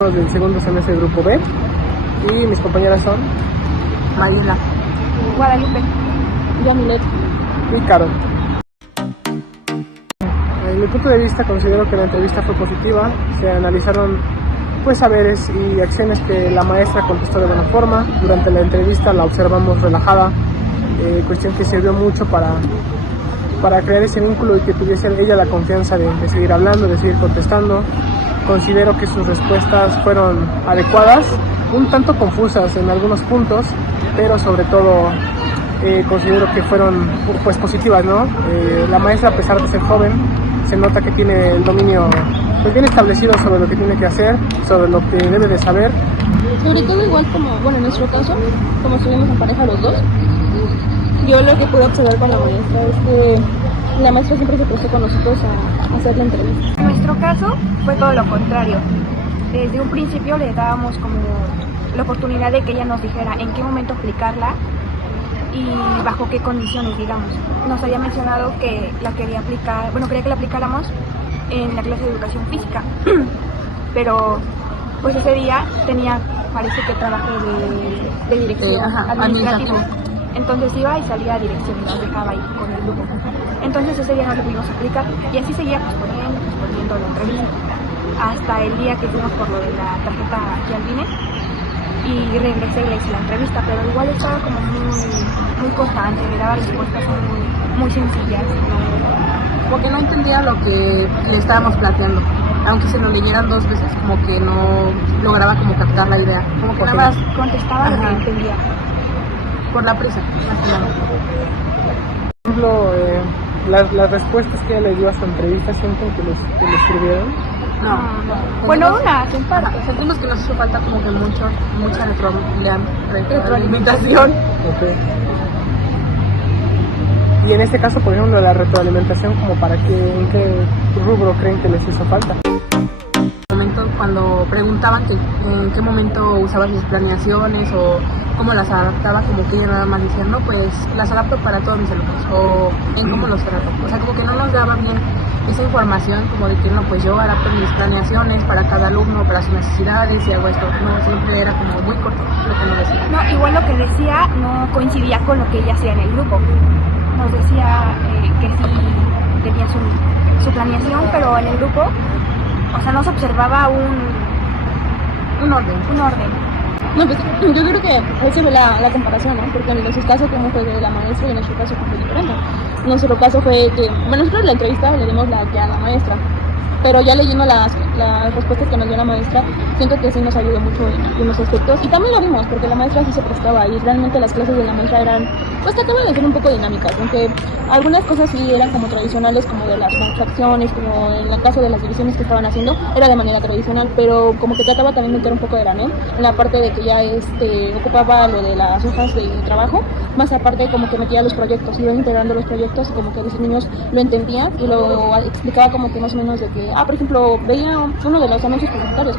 Del segundo semestre del grupo B y mis compañeras son Mariela, Guadalupe, Yamilet y Caro. En mi punto de vista considero que la entrevista fue positiva, se analizaron saberes y acciones que la maestra contestó de buena forma. Durante la entrevista la observamos relajada, cuestión que sirvió mucho para crear ese vínculo y que tuviese ella la confianza de seguir hablando, de seguir contestando. Considero que sus respuestas fueron adecuadas, un tanto confusas en algunos puntos, pero sobre todo considero que fueron positivas, ¿no? La maestra, a pesar de ser joven, se nota que tiene el dominio bien establecido sobre lo que tiene que hacer, sobre lo que debe de saber. Sobre todo igual como, en nuestro caso, como estuvimos en pareja los dos, yo lo que pude observar con la maestra es que la maestra siempre se prestó con nosotros a hacer la entrevista. En nuestro caso fue todo lo contrario. Desde un principio le dábamos como la oportunidad de que ella nos dijera en qué momento aplicarla y bajo qué condiciones, digamos. Nos había mencionado que la quería aplicar, quería que la aplicáramos en la clase de educación física, pero pues ese día parece que trabajo de dirección administrativa. Entonces iba y salía a dirección y nos dejaba ahí con el grupo. Entonces ese día no lo pudimos aplicar y así seguía posponiendo la entrevista hasta el día que fuimos por lo de la tarjeta aquí al INE y regresé y le hice la entrevista, pero igual estaba como muy constante, me daba respuestas muy sencillas. Porque no entendía lo que le estábamos planteando, aunque se lo leyeran 2 veces, como que no lograba como captar la idea, como que nada más contestaba lo que entendía. Por la prisa, más que nada. Por ejemplo, las respuestas que ella le dio a su entrevista, ¿sienten que les sirvieron? No. Bueno, en parte. Sentimos que nos hizo falta como que mucha retroalimentación. Okay. Y en este caso, por ejemplo, la retroalimentación, ¿como en qué rubro creen que les hizo falta? Cuando preguntaban que en qué momento usaba sus planeaciones o cómo las adaptaba, como que ella nada más decía, no, pues las adapto para todos mis alumnos, o en cómo los trato. O sea, como que no nos daba bien esa información, como de que no, pues yo adapto mis planeaciones para cada alumno, para sus necesidades y hago esto. No, siempre era como muy corto lo que nos decía. No, igual lo que decía no coincidía con lo que ella hacía en el grupo. Nos decía que sí tenía su planeación, pero en el grupo, o sea, no se observaba un orden. No, pues yo creo que ahí se ve la comparación, ¿no? Porque en nuestro caso como fue de la maestra y en nuestro caso fue diferente. En nuestro caso fue que, nosotros la entrevista le dimos la que a la maestra, pero ya leyendo las respuestas que nos dio la maestra, siento que sí nos ayudó mucho en algunos aspectos, y también lo vimos, porque la maestra sí se prestaba, y realmente las clases de la maestra eran, trataban de ser un poco dinámicas, aunque algunas cosas sí eran como tradicionales, como de las fracciones, como en el caso de las divisiones que estaban haciendo, era de manera tradicional, pero como que trataba también de meter un poco de granel, en la parte de que ya ocupaba lo de las hojas de trabajo, más aparte como que metía los proyectos, iban integrando los proyectos, y como que los niños lo entendían, y lo explicaba como que más o menos de que, por ejemplo, veía uno de los anuncios publicitarios,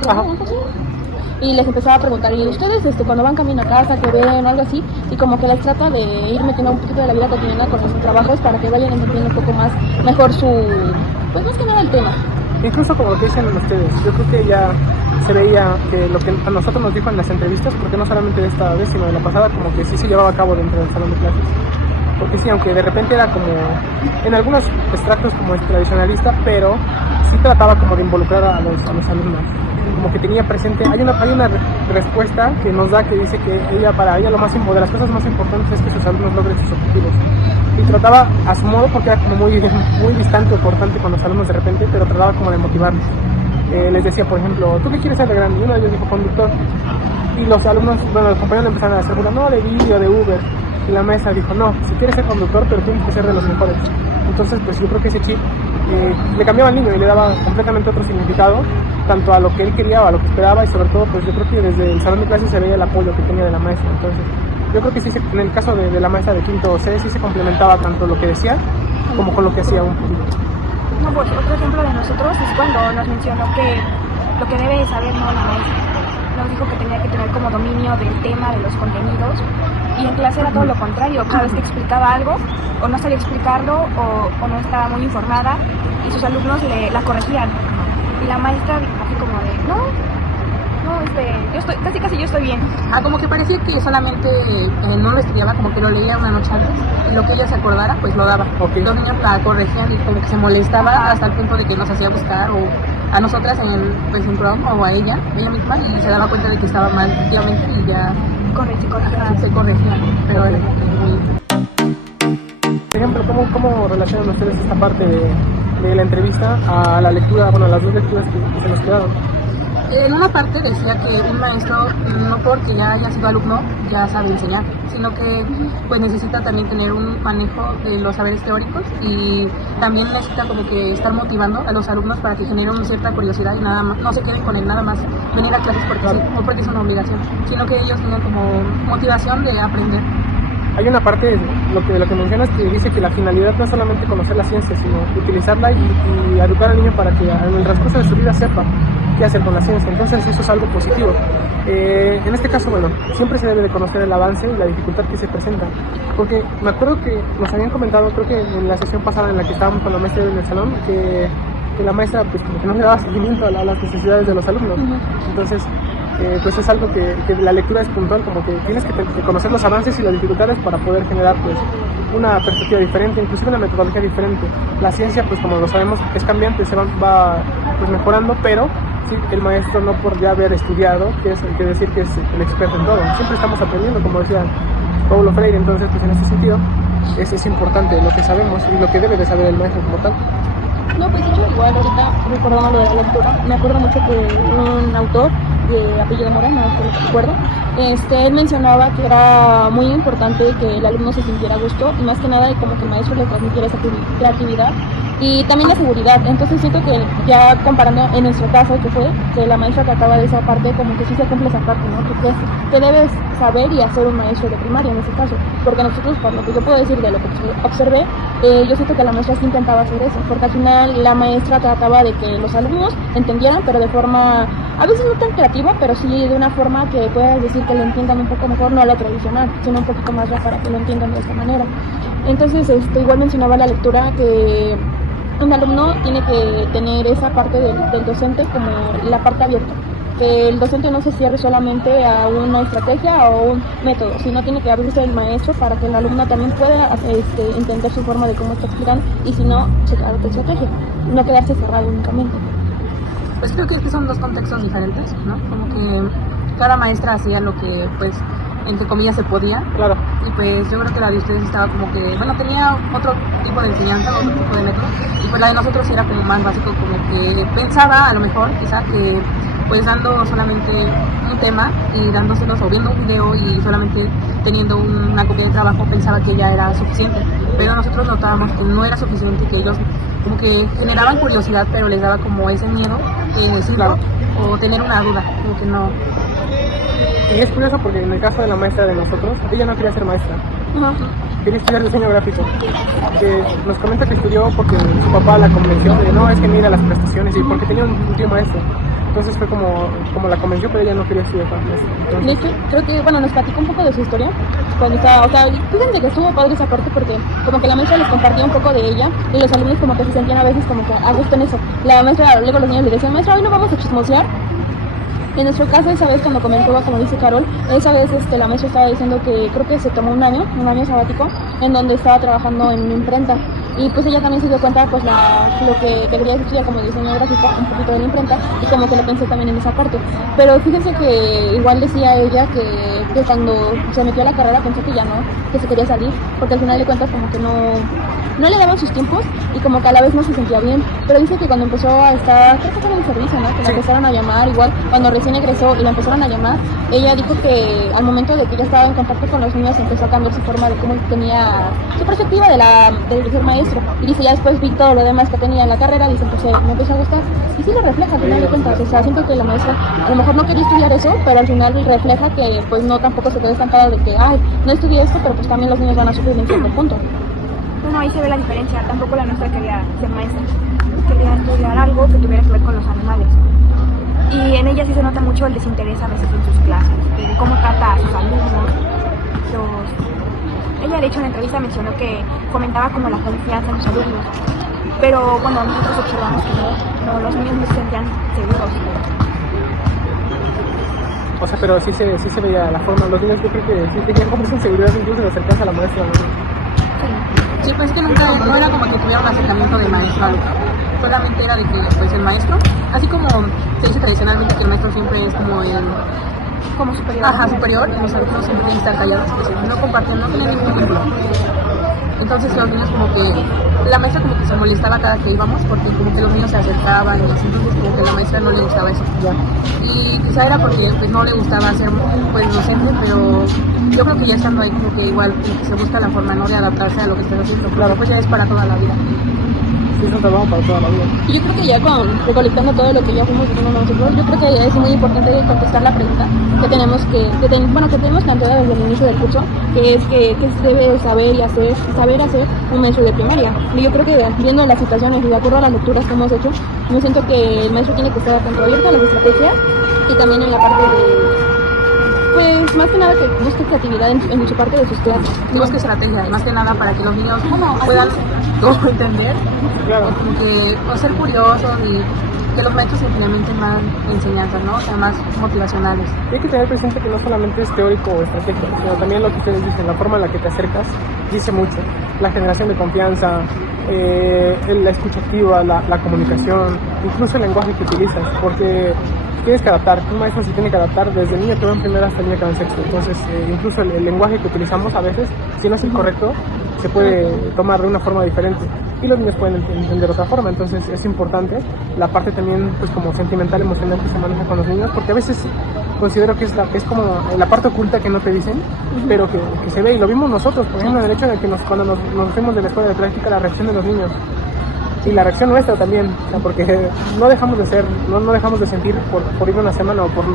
y les empezaba a preguntar, ¿y ustedes cuando van camino a casa, que ven algo así? Y como que les trata de ir metiendo un poquito de la vida cotidiana con sus trabajos para que vayan entendiendo un poco mejor más que nada el tema. Incluso como lo que dicen ustedes, yo creo que ya se veía que lo que a nosotros nos dijo en las entrevistas, porque no solamente de esta vez, sino de la pasada, como que sí se llevaba a cabo dentro del salón de clases. Porque sí, aunque de repente era como, en algunos extractos como es tradicionalista, pero sí trataba como de involucrar a los alumnos. Como que tenía presente, hay una respuesta que nos da que dice que para ella de las cosas más importantes es que sus alumnos logren sus objetivos. Y trataba a su modo, porque era como muy distante o cortante con los alumnos de repente, pero trataba como de motivarlos. Les decía, por ejemplo, ¿tú qué quieres ser de grande? Y uno de ellos dijo conductor. Y los alumnos, los compañeros le empezaron a hacer burla, no, de vídeo, de Uber. Y la maestra dijo, no, si quieres ser conductor, pero tienes que ser de los mejores. Entonces, pues yo creo que ese chip le cambiaba al niño y le daba completamente otro significado, tanto a lo que él quería o a lo que esperaba, y sobre todo, pues yo creo que desde el salón de clases se veía el apoyo que tenía de la maestra. Entonces, yo creo que sí, en el caso de la maestra de quinto C, sí se complementaba tanto lo que decía como con lo que hacía un poquito. No, pues otro ejemplo de nosotros es cuando nos mencionó que lo que debe saber la maestra. Nos dijo que tenía que tener como dominio del tema, de los contenidos, y en clase era todo lo contrario. Cada vez que explicaba algo, o no sabía explicarlo, o no estaba muy informada, y sus alumnos la corregían. Y la maestra así como de, no, No, yo estoy bien. Como que parecía que solamente no lo estudiaba, como que lo leía una noche antes y lo que ella se acordara, pues lo daba. Okay. Los niños la corregían y como que se molestaba hasta el punto de que nos hacía buscar o a nosotras en Chrome o a ella misma, y se daba cuenta de que estaba mal efectivamente y ya se corregía. Pero por ejemplo, ¿cómo relacionan ustedes esta parte de la entrevista a la lectura, bueno, a las dos lecturas que se nos quedaron? En una parte decía que un maestro, no porque ya haya sido alumno, ya sabe enseñar, sino que pues necesita también tener un manejo de los saberes teóricos y también necesita como que estar motivando a los alumnos para que generen una cierta curiosidad y nada más, no se queden con el nada más venir a clases porque sí, o porque es una obligación, sino que ellos tengan como motivación de aprender. Hay una parte, lo que mencionas, que dice que la finalidad no es solamente conocer la ciencia, sino utilizarla y educar al niño para que en el transcurso de su vida sepa qué hacer con la ciencia. Entonces eso es algo positivo. En este caso, bueno, siempre se debe de conocer el avance y la dificultad que se presenta, porque me acuerdo que nos habían comentado, creo que en la sesión pasada en la que estábamos con la maestra en el salón, que la maestra pues como que no le daba seguimiento a las necesidades de los alumnos. Entonces pues es algo que la lectura es puntual, como que tienes que conocer los avances y las dificultades para poder generar pues una perspectiva diferente, inclusive una metodología diferente. La ciencia, pues como lo sabemos, es cambiante, se va pues mejorando, pero sí, el maestro no por ya haber estudiado que decir que es el experto en todo. Siempre estamos aprendiendo, como decía Paulo Freire. Entonces pues en ese sentido es importante lo que sabemos y lo que debe de saber el maestro como tal. No, pues de hecho, igual ahorita recordando lo de la lectura, me acuerdo mucho que un autor de apellido Moreno, que lo recuerdo, él mencionaba que era muy importante que el alumno se sintiera a gusto y más que nada como que el maestro le transmitiera esa creatividad y también la seguridad. Entonces siento que ya comparando en nuestro caso que la maestra trataba de esa parte, como que sí se cumple esa parte, ¿no? Que debes saber y hacer un maestro de primaria en ese caso, porque nosotros, por lo que yo puedo decir de lo que observé, yo siento que la maestra sí intentaba hacer eso, porque al final la maestra trataba de que los alumnos entendieran, pero de forma a veces no tan creativa, pero sí de una forma que puedas decir que lo entiendan un poco mejor, no a lo tradicional, sino un poquito más ya para que lo entiendan de esta manera. Entonces igual mencionaba la lectura que un alumno tiene que tener esa parte del docente como la parte abierta, que el docente no se cierre solamente a una estrategia o un método, sino tiene que abrirse el maestro para que el alumno también pueda entender su forma de cómo está explicando y si no, checar otra estrategia, no quedarse cerrado únicamente. Pues creo que son dos contextos diferentes, ¿no? Como que cada maestra hacía lo que, pues, entre comillas se podía. Claro. Y pues yo creo que la de ustedes estaba como que, bueno, tenía otro tipo de enseñanza, otro tipo de método. Y pues la de nosotros era como más básico, como que pensaba a lo mejor, quizá que pues dando solamente un tema y dándoselos o viendo un video y solamente teniendo una copia de trabajo pensaba que ya era suficiente. Pero nosotros notábamos que no era suficiente, que ellos como que generaban curiosidad, pero les daba como ese miedo de decirlo o tener una duda, como que no. Y es curioso porque en el caso de la maestra de nosotros, ella no quería ser maestra. Quería estudiar diseño gráfico. Que nos comenta que estudió porque su papá la convenció de no, es que mira las prestaciones y porque tenía un tío maestro. Entonces fue como la convenció, pero ella no quería estudiar para maestra. De hecho, creo que, bueno, nos platicó un poco de su historia. Cuando estaba, o sea, fíjense que estuvo padre esa parte porque como que la maestra les compartía un poco de ella y los alumnos como que se sentían a veces como que a gusto en eso. La maestra, luego los niños le decían, maestra, hoy no vamos a chismosear. En nuestro caso, esa vez cuando comentó, como dice Carol, esa vez la maestra estaba diciendo que creo que se tomó un año sabático, en donde estaba trabajando en una imprenta. Y pues ella también se dio cuenta pues lo que quería estudiar como diseño gráfico, un poquito de la imprenta, y como que lo pensé también en esa parte. Pero fíjense que igual decía ella que cuando se metió a la carrera pensó que ya no, que se quería salir, porque al final de cuentas como que no le daban sus tiempos y como que a la vez no se sentía bien. Pero dice que cuando empezó a estar, creo que fue en el servicio, ¿no? Que la empezaron a llamar, igual cuando recién egresó y la empezaron a llamar, ella dijo que al momento de que ella estaba en contacto con los niños empezó a cambiar su forma de cómo tenía su perspectiva de ser maestro. Y dice, ya después vi todo lo demás que tenía en la carrera, dice, pues me empezó a gustar. Y sí lo refleja al final de cuentas, o sea, siento que la maestra a lo mejor no quería estudiar eso, pero al final refleja que pues no tampoco se quedó estancada de que, ay, no estudié esto, pero pues también los niños van a sufrir en cierto punto. Bueno, ahí se ve la diferencia. Tampoco la nuestra quería ser maestra. Quería estudiar algo que tuviera que ver con los animales. Y en ella sí se nota mucho el desinterés a veces en sus clases, de cómo trata a sus alumnos. Ella de hecho en la entrevista mencionó que fomentaba como la confianza en los alumnos. Pero bueno, nosotros observamos que no, los niños no se sentían seguros. O sea, pero sí se veía la forma. Los niños yo creo que sí tenían como esa inseguridad incluso de acercarse a la maestra, ¿no? Sí, pues que nunca, no era como que tuviera un acercamiento de maestro a alumno. Solamente era de que pues el maestro, así como se dice tradicionalmente que el maestro siempre es como el superior. Ajá, superior, y los alumnos siempre tienen que estar callados, pues no compartían, no tenían ningún vínculo. Entonces los niños como que, la maestra como que se molestaba cada que íbamos porque como que los niños se acercaban y así, entonces como que a la maestra no le gustaba eso. Ya. Y quizá era porque pues no le gustaba ser pues docente, pero yo creo que ya estando ahí como que igual como que se busca la forma, ¿no?, de adaptarse a lo que estés haciendo. Claro, pues ya es para toda la vida. Sí, es un trabajo para toda la vida. Y yo creo que ya recolectando todo lo que ya fuimos diciendo nosotros, yo creo que es muy importante contestar la pregunta que tenemos que tenemos planteada desde el inicio del curso, que es que se debe saber hacer un maestro de primaria. Y yo creo que viendo las situaciones y de acuerdo a las lecturas que hemos hecho, yo siento que el maestro tiene que estar tanto abierto a las estrategias y también en la parte de, pues más que nada que busque creatividad en su parte de sus clases. Y busque estrategia, más que nada para que los niños puedan todo entender, Claro. o como que o ser curiosos y que los maestros implementen más enseñanzas, ¿no? O sea, más motivacionales. Y hay que tener presente que no solamente es teórico o estratégico, sino también lo que ustedes dicen, la forma en la que te acercas dice mucho. La generación de confianza, la escucha activa, la comunicación, incluso el lenguaje que utilizas, porque tienes que adaptar. Un maestro se tiene que adaptar desde niño que va en primera hasta el niño que va en sexto. Entonces, incluso el lenguaje que utilizamos a veces, si no es el correcto, se puede tomar de una forma diferente y los niños pueden entender de otra forma. Entonces es importante la parte también pues como sentimental, emocional que se maneja con los niños, porque a veces considero que es como la parte oculta que no te dicen, pero que se ve, y lo vimos nosotros, por ejemplo, en el hecho de que cuando nos fuimos de la escuela de práctica, la reacción de los niños y la reacción nuestra también, o sea, porque no dejamos de ser, no dejamos de sentir por ir una semana o por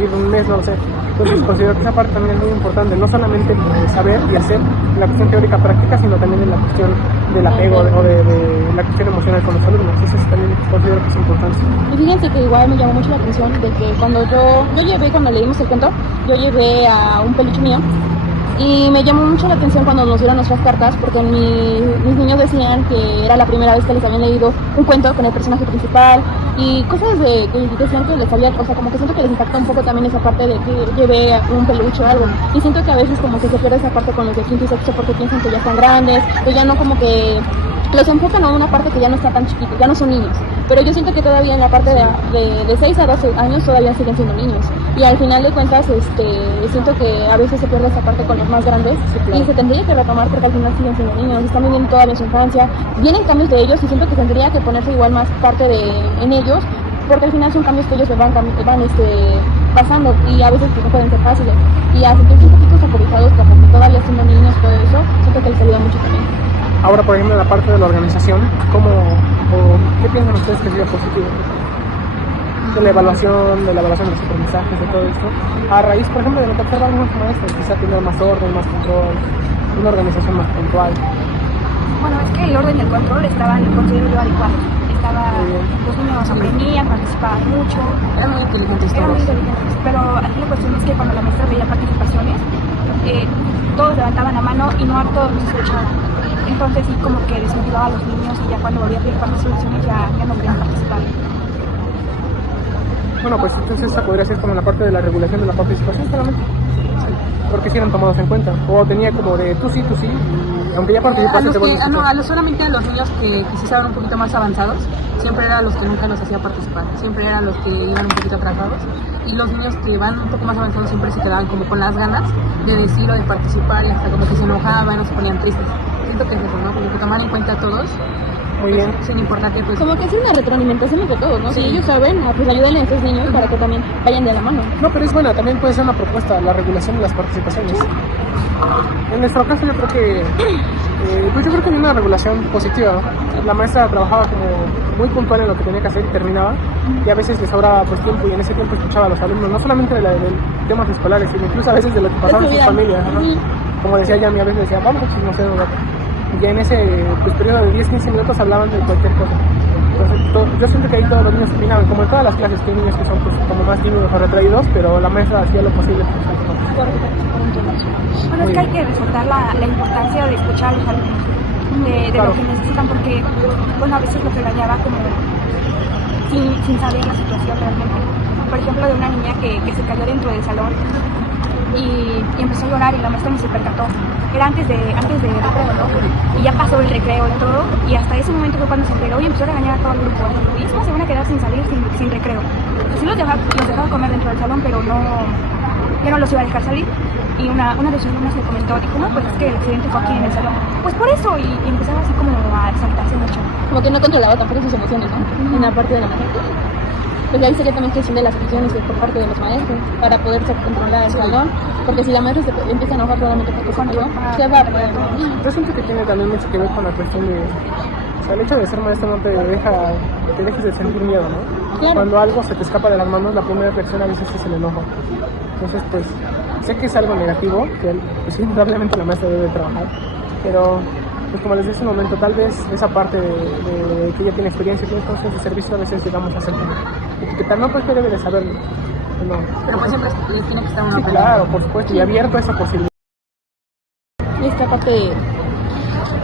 ir un mes, no lo sé. Entonces considero que esa parte también es muy importante, no solamente saber y hacer la cuestión teórica práctica, sino también en la cuestión del apego o de la cuestión emocional con los alumnos. Eso también considero que es importante. Y fíjense que igual me llamó mucho la atención de que cuando cuando leímos el cuento, yo llevé a un peluche mío. Y me llamó mucho la atención cuando nos dieron nuestras cartas, porque mis niños decían que era la primera vez que les habían leído un cuento con el personaje principal y cosas que decían que les había, o sea, como que siento que les impacta un poco también esa parte de que llevé un peluche o algo. Y siento que a veces como que se pierde esa parte con los de quinto y sexto porque piensan que ya están grandes, o ya no, como que los enfocan a una parte que ya no está tan chiquita, ya no son niños. Pero yo siento que todavía en la parte de 6 a 12 años todavía siguen siendo niños. Y al final de cuentas, siento que a veces se pierde esa parte con los más grandes, sí, claro. Y se tendría que retomar porque al final siguen siendo niños, están viviendo toda su infancia, vienen cambios de ellos y siento que tendría que ponerse igual más parte en ellos, porque al final son cambios que ellos van pasando y a veces pues, no pueden ser fáciles. Y a sentirse un poquito sacodizados porque todavía siendo niños, todo eso, siento que les ayuda mucho también. Ahora, por ejemplo, en la parte de la organización, ¿qué piensan ustedes que sería positivo? De la evaluación de los aprendizajes, de todo esto, a raíz, por ejemplo, de lo que observa algunos maestros, quizá tener más orden, más control, una organización más puntual. Bueno, es que el orden y el control estaban, considero yo, adecuados. Los niños aprendían, participaban mucho. Eran muy inteligentes todos. Pero aquí la cuestión es que cuando la maestra veía participaciones, todos levantaban la mano y no a todos los escuchaban. Entonces sí como que desmotivaba a los niños y ya cuando volvía a pedir participaciones ya no querían participar. Bueno, pues entonces esta podría ser como la parte de la regulación de la participación solamente. Sí. Porque si eran tomados en cuenta. O tenía como de tú sí, y aunque ya participaste te vuelves solamente a los niños que quizás eran un poquito más avanzados, siempre eran los que nunca los hacía participar, siempre eran los que iban un poquito atrasados. Y los niños que van un poco más avanzados siempre se quedaban como con las ganas de decir o de participar y hasta como que se enojaban o se ponían tristes. Siento que es eso, ¿no? Como que tomar en cuenta a todos. Muy bien. Sin importar que pues... Como que es una retroalimentación entre todos, ¿no? Sí. Si ellos saben, pues ayuden a esos niños para que también vayan de la mano. No, pero es buena, también puede ser una propuesta, la regulación de las participaciones. Sí. En nuestro caso yo creo que hay una regulación positiva. La maestra trabajaba como muy puntual en lo que tenía que hacer y terminaba, y a veces les sobraba pues tiempo, y en ese tiempo escuchaba a los alumnos, no solamente de temas escolares, sino incluso a veces de lo que pasaba en sus familias, ¿no? Como decía Yami, a veces decía, vamos, no sé, y ya en ese periodo de 10-15 minutos hablaban de cualquier cosa. Entonces yo siento que ahí todos los niños opinaban, como en todas las clases, que hay niños que son pues, como más tímidos o retraídos, pero la maestra hacía lo posible. Bueno, es que hay que resaltar la importancia de escuchar a los alumnos, de claro, lo que necesitan, porque bueno, a veces lo que dañaba como sin saber la situación realmente. Por ejemplo, de una niña que se cayó dentro del salón y empezó a llorar y la maestra ni se percató. Era antes de recreo, ¿no? Y ya pasó el recreo y todo, y hasta ese momento fue cuando se enteró y empezó a regañar a todo el grupo. Y es más, se van a quedar sin salir, sin recreo. Sí los dejaba comer dentro del salón, pero ya no los iba a dejar salir. Y una de sus alumnas le comentó, dijo, no, pues es que el accidente fue aquí en el salón. Pues por eso, y empezaba así como a exaltarse mucho. Como que no controlaba tampoco sus emociones, ¿no? En la parte de la maestra. Pues ahí sería también cuestión de las emociones por parte de los maestros para poderse controlar el salón, porque si la maestra se empieza a enojar solamente porque se cayó, se va a poder. Yo siento que tiene también mucho que ver con la cuestión de, o sea, el hecho de ser maestro no te deja que te dejes de sentir miedo, ¿no? Claro. Cuando algo se te escapa de las manos, la primera reacción a veces es el enojo. Entonces, pues, sé que es algo negativo, que pues, indudablemente la maestra debe trabajar, pero pues como les decía hace un momento, tal vez esa parte de que ella tiene experiencia y tiene cosas de servicio, a veces llegamos a hacer como etiquetar, no, pues que debe de saberlo. No. Pero pues siempre tiene que estar una Sí, claro, por supuesto, y abierto a esa posibilidad. Esta parte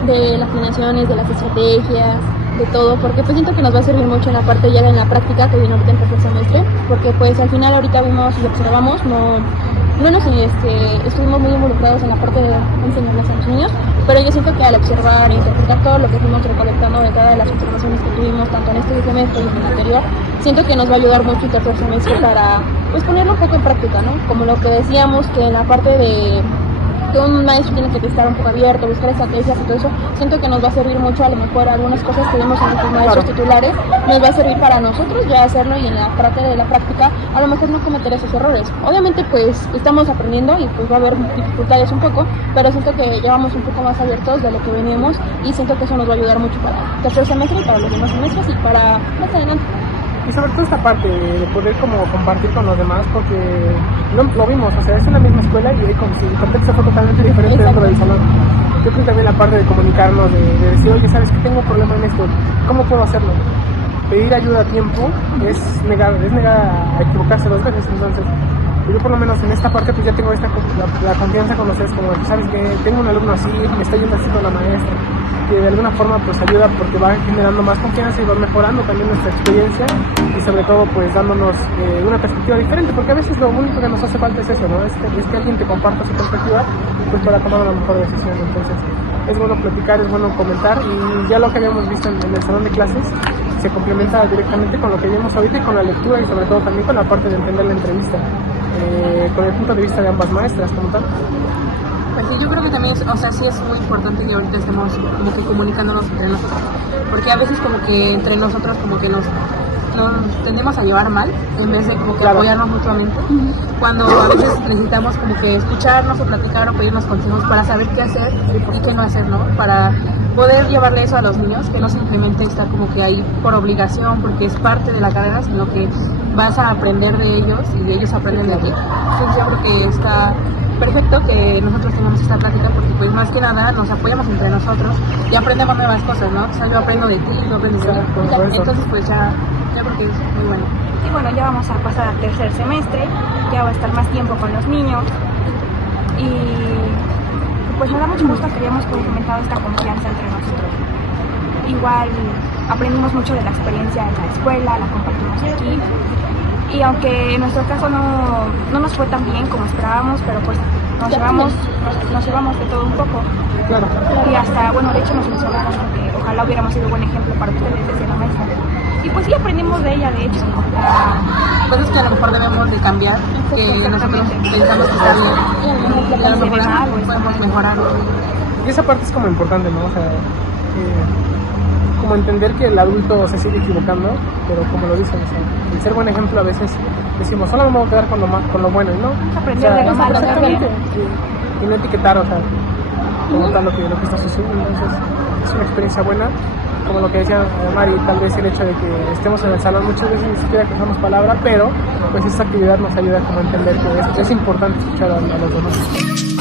de las planeaciones, de las estrategias, de todo, porque pues siento que nos va a servir mucho en la parte ya en la práctica que viene ahorita en tercer semestre, porque pues al final ahorita vimos y observamos, no nos estuvimos muy involucrados en la parte de enseñarles a los niños, pero yo siento que al observar e interpretar todo lo que fuimos recolectando de cada de las observaciones que tuvimos, tanto en este semestre y en el anterior, siento que nos va a ayudar mucho el tercer semestre para pues ponerlo un poco en práctica, ¿no? Como lo que decíamos, que en la parte de que un maestro tiene que estar un poco abierto, buscar estrategias y todo eso, siento que nos va a servir mucho, a lo mejor algunas cosas que vemos en nuestros maestros titulares, nos va a servir para nosotros ya hacerlo y en la parte de la práctica a lo mejor no cometer esos errores. Obviamente pues estamos aprendiendo y pues va a haber dificultades un poco, pero siento que ya vamos un poco más abiertos de lo que veníamos y siento que eso nos va a ayudar mucho para el tercer semestre, para los demás semestres y para más adelante. Y sobre todo esta parte de poder como compartir con los demás, porque lo vimos, o sea, es en la misma escuela y como si el contexto fue totalmente diferente dentro del salón. Yo creo que también la parte de comunicarnos, de decir, oye, sabes que tengo un problema en esto, ¿cómo puedo hacerlo? Pedir ayuda a tiempo es negar a equivocarse 2 veces, entonces yo por lo menos en esta parte pues ya tengo la confianza con ustedes, como sabes que tengo un alumno así, me está yendo así con la maestra, que de alguna forma pues ayuda porque va generando más confianza y va mejorando también nuestra experiencia y sobre todo pues dándonos una perspectiva diferente, porque a veces lo único que nos hace falta es eso, ¿no? Es que alguien te comparta su perspectiva pues para tomar una mejor decisión. Entonces es bueno platicar, es bueno comentar y ya lo que habíamos visto en el salón de clases se complementa directamente con lo que vimos ahorita y con la lectura y sobre todo también con la parte de entender la entrevista con el punto de vista de ambas maestras como tal. Pues sí, yo creo que también, o sea, sí es muy importante que ahorita estemos como que comunicándonos entre nosotros, porque a veces como que entre nosotros como que nos tendemos a llevar mal en vez de como que apoyarnos mutuamente, cuando a veces necesitamos como que escucharnos o platicar o pedirnos consejos para saber qué hacer y qué no hacer, ¿no? Para poder llevarle eso a los niños, que no simplemente estar como que ahí por obligación, porque es parte de la carrera, sino que vas a aprender de ellos y ellos aprenden de ti. Entonces yo creo que está perfecto que nosotros tengamos esta plática porque pues más que nada nos apoyamos entre nosotros y aprendemos nuevas cosas, ¿no? O sea, yo aprendo de ti, tú aprendes de mí. Entonces pues ya creo que es muy bueno. Y bueno, ya vamos a pasar al tercer semestre, ya va a estar más tiempo con los niños y pues nos da mucho gusto que hayamos fomentado esta confianza entre nosotros. Igual aprendimos mucho de la experiencia en la escuela, la compartimos aquí. Y aunque en nuestro caso no nos fue tan bien como esperábamos, pero pues nos llevamos de todo un poco. Claro. Y hasta, bueno, de hecho nos mencionamos que ojalá hubiéramos sido buen ejemplo para ustedes, decía la maestra. Y pues sí aprendimos de ella, de hecho. Cosas que a lo mejor debemos de cambiar, que nosotros pensamos que está bien, y a lo mejor podemos mejorarlo. Y esa parte es como importante, ¿no? O sea, como entender que el adulto se sigue equivocando, pero como lo dicen, o sea, el ser buen ejemplo a veces decimos, solo me voy a quedar con lo bueno, y no. Aprender de lo malo exactamente, y no etiquetar, o sea, como tal lo que está sucediendo. Entonces, es una experiencia buena, como lo que decía Mari, tal vez el hecho de que estemos en el salón muchas veces ni siquiera cruzamos palabra, pero pues esta actividad nos ayuda como a entender que es importante escuchar a los demás.